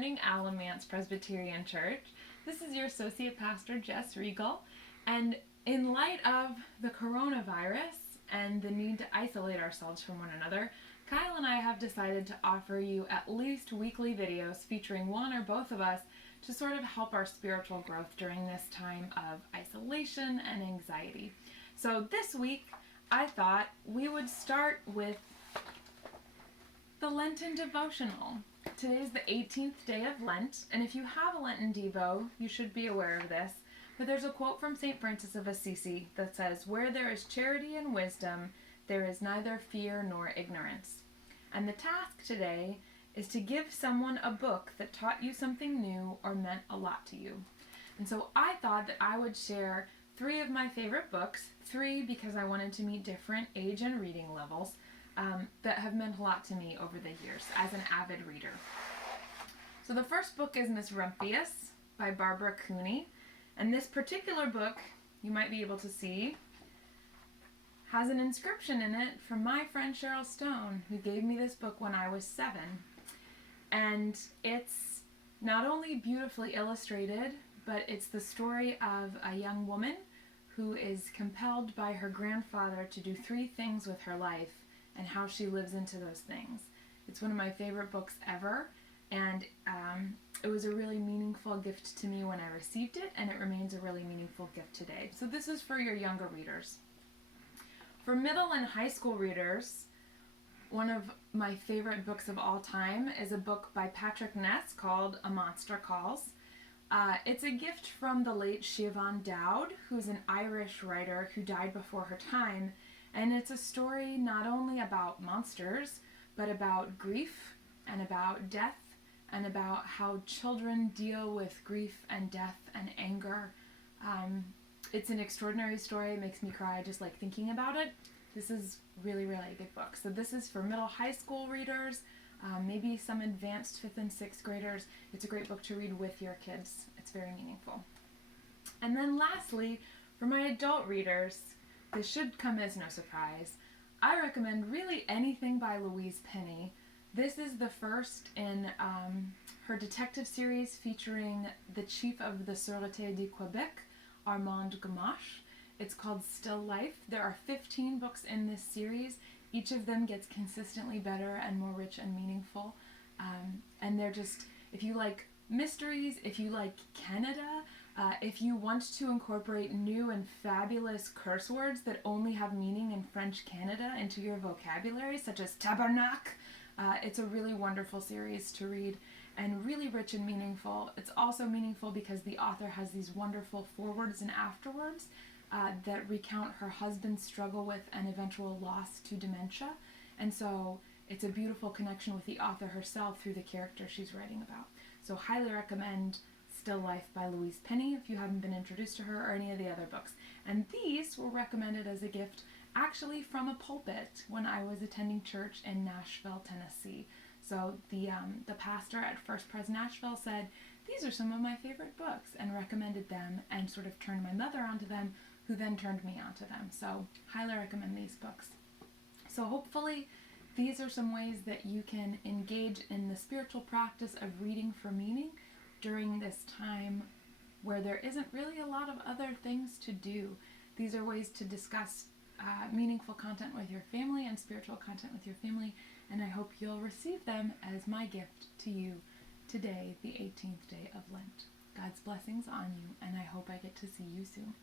morning, Alamance Presbyterian Church. This is your Associate Pastor, Jess Rigel. And in light of the coronavirus and the need to isolate ourselves from one another, Kyle and I have decided to offer you at least weekly videos featuring one or both of us to sort of help our spiritual growth during this time of isolation and anxiety. So this week, I thought we would start with the Lenten devotional. Today is the 18th day of Lent, and if you have a Lenten Devo, you should be aware of this. But there's a quote from St. Francis of Assisi that says, "Where there is charity and wisdom, there is neither fear nor ignorance." And the task today is to give someone a book that taught you something new or meant a lot to you. And so I thought that I would share 3 of my favorite books, 3 because I wanted to meet different age and reading levels, that have meant a lot to me over the years as an avid reader. So the first book is Miss Rumphius by Barbara Cooney. And this particular book, you might be able to see, has an inscription in it from my friend Cheryl Stone, who gave me this book when I was 7. And it's not only beautifully illustrated, but it's the story of a young woman who is compelled by her grandfather to do 3 things with her life and how she lives into those things. It's one of my favorite books ever, and it was a really meaningful gift to me when I received it, and it remains a really meaningful gift today. So this is for your younger readers. For middle and high school readers, one of my favorite books of all time is a book by Patrick Ness called A Monster Calls. It's a gift from the late Siobhan Dowd, who's an Irish writer who died before her time, and it's a story not only about monsters, but about grief and about death and about how children deal with grief and death and anger. It's an extraordinary story. It makes me cry just like thinking about it. This is really, really a good book. So this is for middle high school readers, maybe some advanced 5th and 6th graders. It's a great book to read with your kids. It's very meaningful. And then lastly, for my adult readers, this should come as no surprise, I recommend really anything by Louise Penny. This is the first in her detective series featuring the chief of the Sûreté de Quebec, Armand Gamache. It's called Still Life. There are 15 books in this series. Each of them gets consistently better and more rich and meaningful. And they're just, if you like mysteries, if you like Canada, if you want to incorporate new and fabulous curse words that only have meaning in French Canada into your vocabulary, such as tabarnak, it's a really wonderful series to read and really rich and meaningful. It's also meaningful because the author has these wonderful forewords and afterwords that recount her husband's struggle with an eventual loss to dementia. And so it's a beautiful connection with the author herself through the character she's writing about. So highly recommend Still Life by Louise Penny if you haven't been introduced to her, or any of the other books. And these were recommended as a gift actually from a pulpit when I was attending church in Nashville, Tennessee. So the pastor at First Pres Nashville said, "These are some of my favorite books," and recommended them and sort of turned my mother onto them, who then turned me onto them. So highly recommend these books. So hopefully these are some ways that you can engage in the spiritual practice of reading for meaning during this time where there isn't really a lot of other things to do. These are ways to discuss meaningful content with your family and spiritual content with your family, and I hope you'll receive them as my gift to you today, the 18th day of Lent. God's blessings on you, and I hope I get to see you soon.